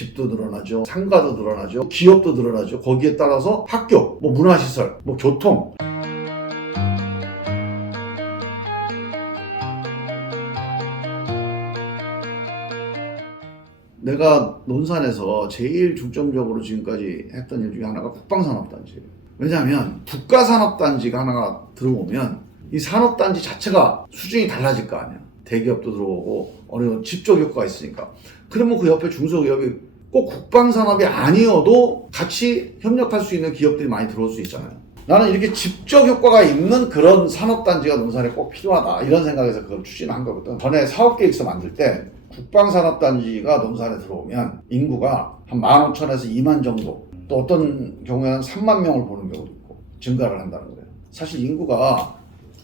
집도 늘어나죠. 상가도 늘어나죠. 기업도 늘어나죠. 거기에 따라서 학교, 뭐 문화시설, 뭐 교통. 내가 논산에서 제일 중점적으로 지금까지 했던 일 중에 하나가 국방산업단지예요. 왜냐하면 국가산업단지가 하나가 들어오면 이 산업단지 자체가 수준이 달라질 거 아니야. 대기업도 들어오고 어느 집적 효과가 있으니까. 그러면 그 옆에 중소기업이 꼭 국방 산업이 아니어도 같이 협력할 수 있는 기업들이 많이 들어올 수 있잖아요. 나는 이렇게 집적 효과가 있는 그런 산업단지가 논산에 꼭 필요하다. 이런 생각에서 그걸 추진한 거거든. 전에 사업계획서 만들 때 국방산업단지가 논산에 들어오면 인구가 한 15,000에서 2만 정도 또 어떤 경우에는 3만 명을 보는 경우도 있고 증가를 한다는 거예요. 사실 인구가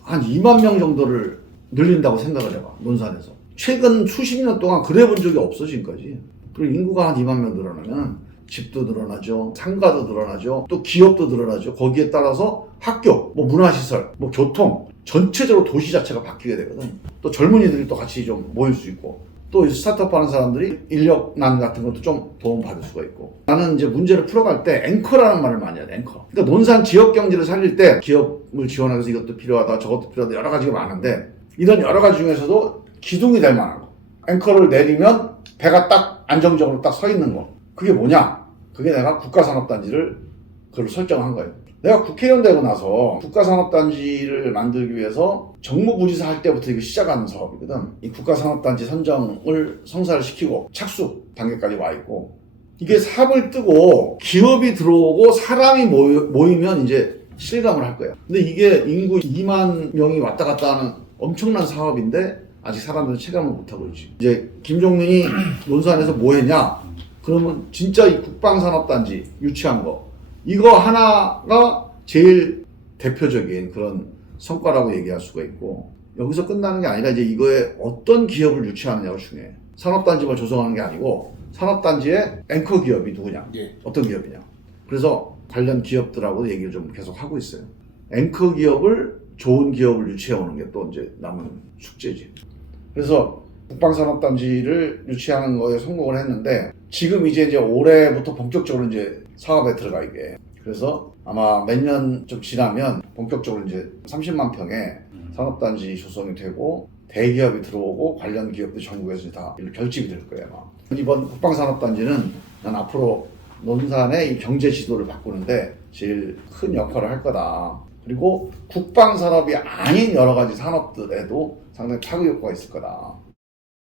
한 2만 명 정도를 늘린다고 생각을 해봐 논산에서 최근 수십 년 동안 그래 본 적이 없어 지금까지 그리고 인구가 한 2만 명 늘어나면 집도 늘어나죠 상가도 늘어나죠 또 기업도 늘어나죠. 거기에 따라서 학교 뭐 문화시설 뭐 교통 전체적으로 도시 자체가 바뀌게 되거든. 또 젊은이들이 또 같이 좀 모일 수 있고 또 스타트업 하는 사람들이 인력난 같은 것도 좀 도움 받을 수가 있고. 나는 이제 문제를 풀어갈 때 앵커라는 말을 많이 해요 앵커. 그러니까 논산 지역 경제를 살릴 때 기업을 지원하기 위해서 이것도 필요하다 저것도 필요하다 여러 가지가 많은데 이런 여러 가지 중에서도 기둥이 될 만한 거 앵커를 내리면 배가 딱 안정적으로 딱 서 있는 거 그게 뭐냐 그게 내가 국가산업단지를 그걸 설정한 거예요 내가 국회의원 되고 나서 국가산업단지를 만들기 위해서 정무부지사 할 때부터 이거 시작하는 사업이거든. 이 국가산업단지 선정을 성사를 시키고 착수 단계까지 와 있고 이게 삽을 뜨고 기업이 들어오고 사람이 모이, 면 이제 실감을 할 거야. 근데 이게 인구 2만 명이 왔다 갔다 하는 엄청난 사업인데 아직 사람들은 체감을 못하고 있지. 이제 김종민이 논산에서 뭐 했냐? 그러면 진짜 이 국방산업단지 유치한 거 이거 하나가 제일 대표적인 그런 성과라고 얘기할 수가 있고 여기서 끝나는 게 아니라 이제 이거에 어떤 기업을 유치하느냐가 중요해. 산업단지만 조성하는 게 아니고 산업단지의 앵커 기업이 누구냐, 예. 어떤 기업이냐. 그래서 관련 기업들하고 얘기를 좀 계속 하고 있어요. 앵커 기업을 좋은 기업을 유치해 오는 게 또 이제 남은 숙제지. 그래서 국방산업단지를 유치하는 거에 성공을 했는데 지금 이제 이제 올해부터 본격적으로 이제 사업에 들어가 이게. 그래서 아마 몇 년 좀 지나면 본격적으로 이제 30만 평의 산업단지 조성이 되고 대기업이 들어오고 관련 기업들 전국에서 다 결집이 될 거예요 아마. 이번 국방산업단지는 난 앞으로 논산의 이 경제 지도를 바꾸는데 제일 큰 역할을 할 거다 그리고 국방 산업이 아닌 여러 가지 산업들에도 상당히 파급 효과가 있을 거다